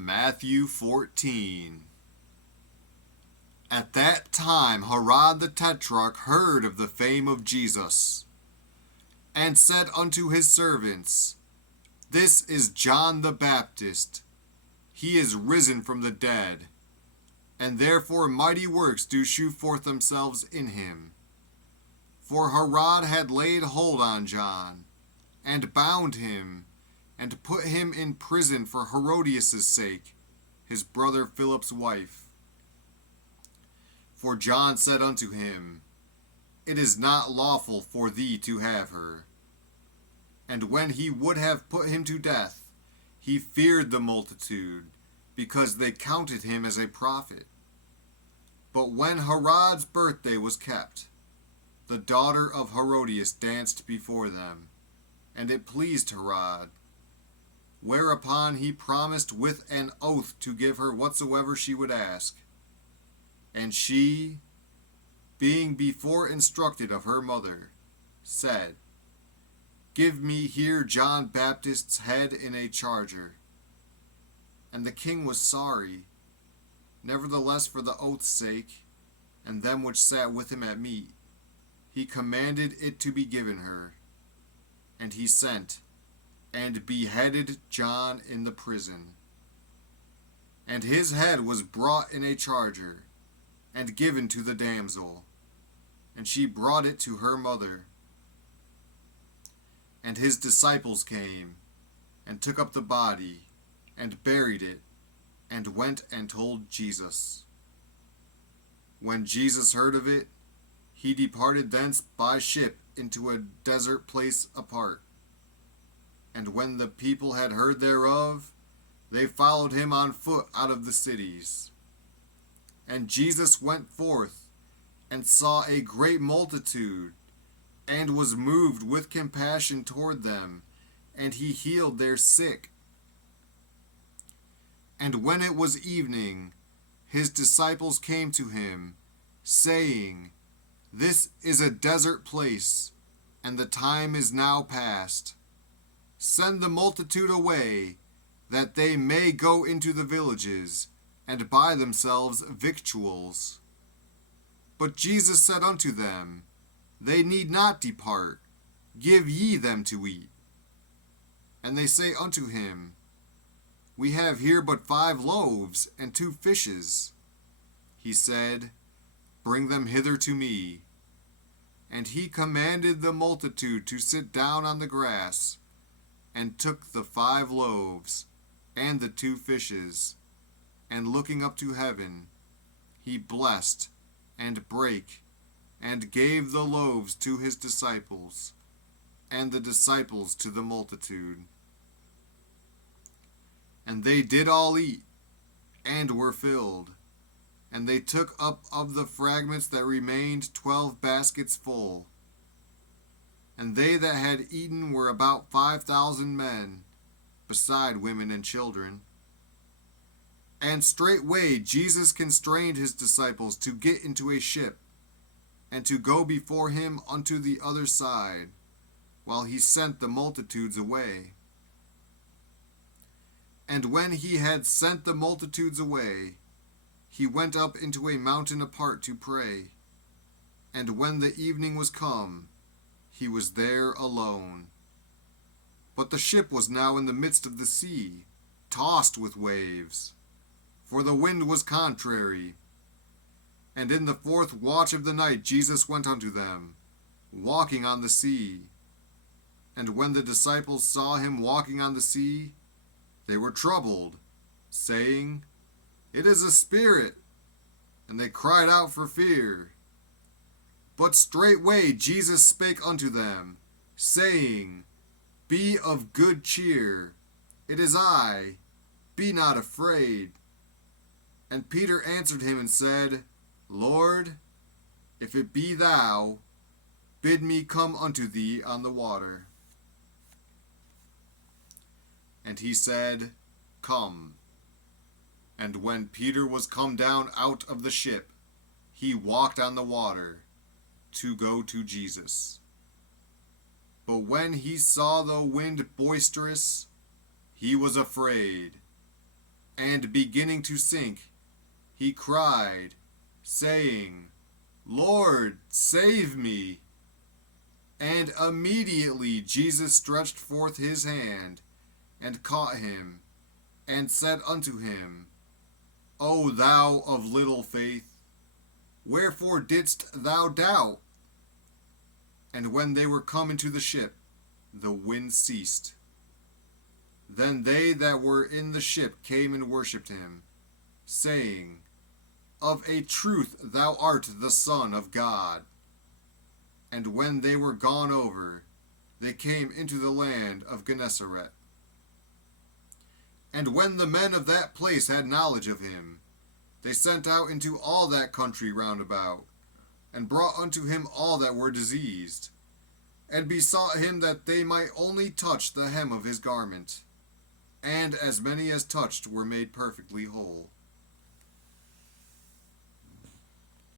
Matthew 14. At that time Herod the Tetrarch heard of the fame of Jesus, and said unto his servants, This is John the Baptist. He is risen from the dead, and therefore mighty works do shew forth themselves in him. For Herod had laid hold on John, and bound him, and put him in prison for Herodias' sake, his brother Philip's wife. For John said unto him, It is not lawful for thee to have her. And when he would have put him to death, he feared the multitude, because they counted him as a prophet. But when Herod's birthday was kept, the daughter of Herodias danced before them, and it pleased Herod. Whereupon he promised with an oath to give her whatsoever she would ask. And she, being before instructed of her mother, said, Give me here John Baptist's head in a charger. And the king was sorry. Nevertheless, for the oath's sake, and them which sat with him at meat, he commanded it to be given her. And he sent, and beheaded John in the prison. And his head was brought in a charger, and given to the damsel, and she brought it to her mother. And his disciples came, and took up the body, and buried it, and went and told Jesus. When Jesus heard of it, he departed thence by ship into a desert place apart. And when the people had heard thereof, they followed him on foot out of the cities. And Jesus went forth, and saw a great multitude, and was moved with compassion toward them, and he healed their sick. And when it was evening, his disciples came to him, saying, This is a desert place, and the time is now past. Send the multitude away, that they may go into the villages, and buy themselves victuals. But Jesus said unto them, They need not depart, give ye them to eat. And they say unto him, We have here but 5 loaves and 2 fishes. He said, Bring them hither to me. And he commanded the multitude to sit down on the grass, and took the 5 loaves and the 2 fishes, and looking up to heaven, he blessed, and brake, and gave the loaves to his disciples, and the disciples to the multitude. And they did all eat, and were filled. And they took up of the fragments that remained 12 baskets full. And they that had eaten were about 5,000 men, beside women and children. And straightway Jesus constrained his disciples to get into a ship, and to go before him unto the other side, while he sent the multitudes away. And when he had sent the multitudes away, he went up into a mountain apart to pray. And when the evening was come, he was there alone. But the ship was now in the midst of the sea, tossed with waves, for the wind was contrary. And in the 4th watch of the night Jesus went unto them, walking on the sea. And when the disciples saw him walking on the sea, they were troubled, saying, It is a spirit. And they cried out for fear. But straightway Jesus spake unto them, saying, Be of good cheer, it is I, be not afraid. And Peter answered him and said, Lord, if it be thou, bid me come unto thee on the water. And he said, Come. And when Peter was come down out of the ship, he walked on the water, to go to Jesus. But when he saw the wind boisterous, he was afraid, and beginning to sink, he cried, saying, Lord, save me. And immediately Jesus stretched forth his hand, and caught him, and said unto him, O thou of little faith, wherefore didst thou doubt? And when they were come into the ship, the wind ceased. Then they that were in the ship came and worshipped him, saying, Of a truth thou art the Son of God. And when they were gone over, they came into the land of Gennesaret. And when the men of that place had knowledge of him, they sent out into all that country round about, and brought unto him all that were diseased, and besought him that they might only touch the hem of his garment. And as many as touched were made perfectly whole.